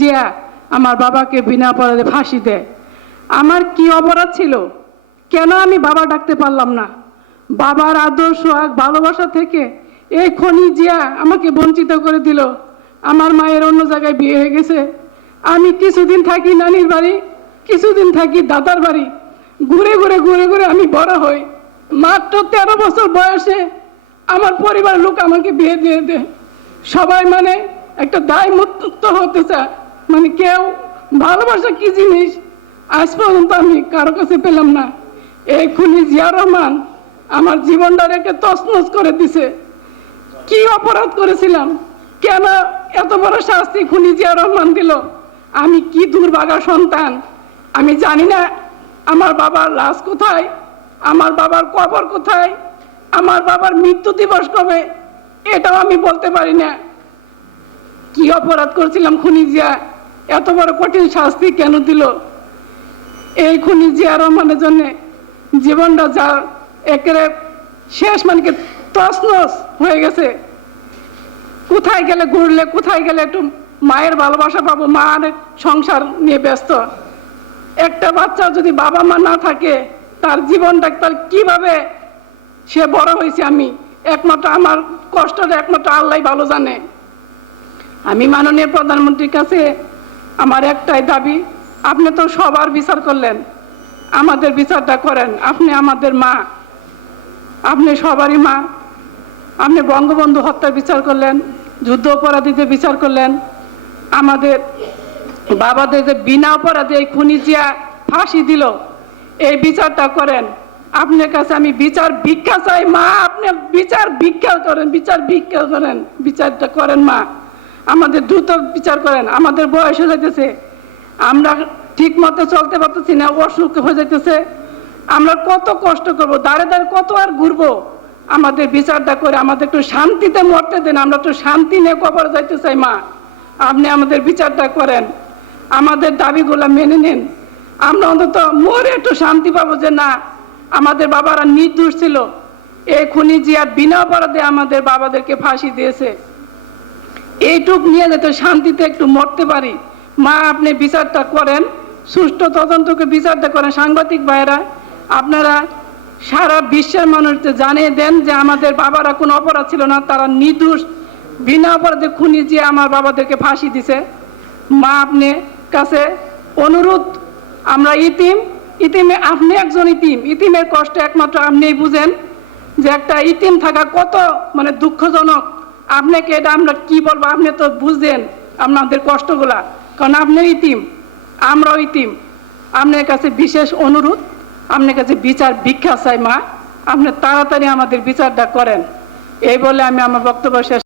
জিয়া আমার বাবাকে বিনা অপরাধে ফাঁসি দেয়। আমার কি অপরাধ ছিল? কেন আমি বাবা ডাকতে পারলাম না? বাবার আদর সোহাগ ভালোবাসা থেকে এই খনি জিয়া আমাকে বঞ্চিত করে দিল। আমার মায়ের অন্য জায়গায় বিয়ে হয়ে গেছে। আমি কিছুদিন থাকি নানির বাড়ি, কিছুদিন থাকি দাদার বাড়ি। ঘুরে ঘুরে ঘুরে ঘুরে আমি বড় হই। মাত্র 13 বছর বয়সে আমার পরিবার লোক আমাকে বিয়ে দিয়ে দেয়। সবাই মানে একটা দায় মুক্ত হতে চায়, মানে কেউ ভালোবাসা কি জিনিস আজ পর্যন্ত আমি কারো কাছে পেলাম না। এই খুনি জিয়া রহমান আমার জীবনটা রেখে তছনছ করে দিছে। কি অপরাধ করেছিলাম? কেন এত বড় শাস্তি খুনি জিয়া রহমান দিল? আমি কি দুর্ভাগা সন্তান? আমি জানি না আমার বাবার লাশ কোথায়, আমার বাবার কবর কোথায়, আমার বাবার মৃত্যু দিবস কবে, এটাও আমি বলতে পারি না। কি অপরাধ করেছিলাম? খুনি জিয়া এত বড় কঠিন শাস্তি কেন দিল? এই খুনি জিয়া রহমানের জন্য জীবনটা যা একেবারে শেষ, মানে তছনছ হয়ে গেছে। কোথায় গেলে ঘুরলে, কোথায় গেলে একটু মায়ের ভালোবাসা পাবো, মার সংসার নিয়ে ব্যস্ত। একটা বাচ্চা যদি বাবা মা না থাকে তার জীবনটা তার কিভাবে সে বড় হয়েছে, আমি একমাত্র আমার কষ্টটা একমাত্র আল্লাহ ভালো জানে। আমি মাননীয় প্রধানমন্ত্রীর কাছে আমার একটাই দাবি, আপনি তো সবার বিচার করলেন, আমাদের বিচারটা করেন। আপনি আমাদের মা, আপনি সবারই মা। আপনি বঙ্গবন্ধু হত্যার বিচার করলেন, যুদ্ধ অপরাধীদের বিচার করলেন, আমাদের বাবাদের যে বিনা অপরাধে এই খুনি জিয়া ফাঁসি দিল, এই বিচারটা করেন। আপনার কাছে আমি বিচার ভিক্ষা চাই মা, আপনি বিচার ভিক্ষা করেন, বিচার ভিক্ষা করেন, বিচারটা করেন মা, আমাদের দ্রুত বিচার করেন। আমাদের বয়স হয়ে যাইতেছে, আমরা ঠিক মতো চলতে পারতেছি না, অসুখ হয়ে যাইতেছে, আমরা কত কষ্ট করবো, দাঁড়ে দাঁড়ে কত আর ঘুরবো। আমাদের বিচারটা করে আমাদের একটু শান্তিতে মরতে দেন, আমরা একটু শান্তি নিয়ে কবরে যাইতে চাই মা, আপনি আমাদের বিচারটা করেন, আমাদের দাবিগুলো মেনে নিন। আমরা অন্তত মরে একটু শান্তি পাবো যে না, আমাদের বাবারা নির্দোষ ছিল, এই খুনি জিয়া বিনা অপরাধে আমাদের বাবাদেরকে ফাঁসি দিয়েছে। এইটুক নিয়ে যাতে শান্তিতে একটু মরতে পারি। মা আপনি বিচারটা করেন, সুষ্ঠু তদন্তকে বিচারটা করেন। সাংবাদিক ভাইয়েরা আপনারা সারা বিশ্বের মানুষকে জানিয়ে দেন যে আমাদের বাবারা কোনো অপরাধ ছিল না, তারা নির্দোষ, বিনা অপরাধে খুনি যে আমার বাবাদেরকে ফাঁসি দিছে। মা আপনি কাছে অনুরোধ, আমরা ইতিমে আপনি একজন ইতিমের কষ্ট একমাত্র আপনিই বুঝেন যে একটা ইতিম থাকা কত মানে দুঃখজনক। আপনাকে এটা আমরা কি বলবো, আপনি তো বুঝছেন আপনাদের কষ্টগুলা, কারণ আপনি ইতিম, আমরাও ইতিম। আপনার কাছে বিশেষ অনুরোধ, আপনার কাছে বিচার ভিক্ষা চাই মা, আপনি তাড়াতাড়ি আমাদের বিচারটা করেন। এই বলে আমি আমার বক্তব্য শেষ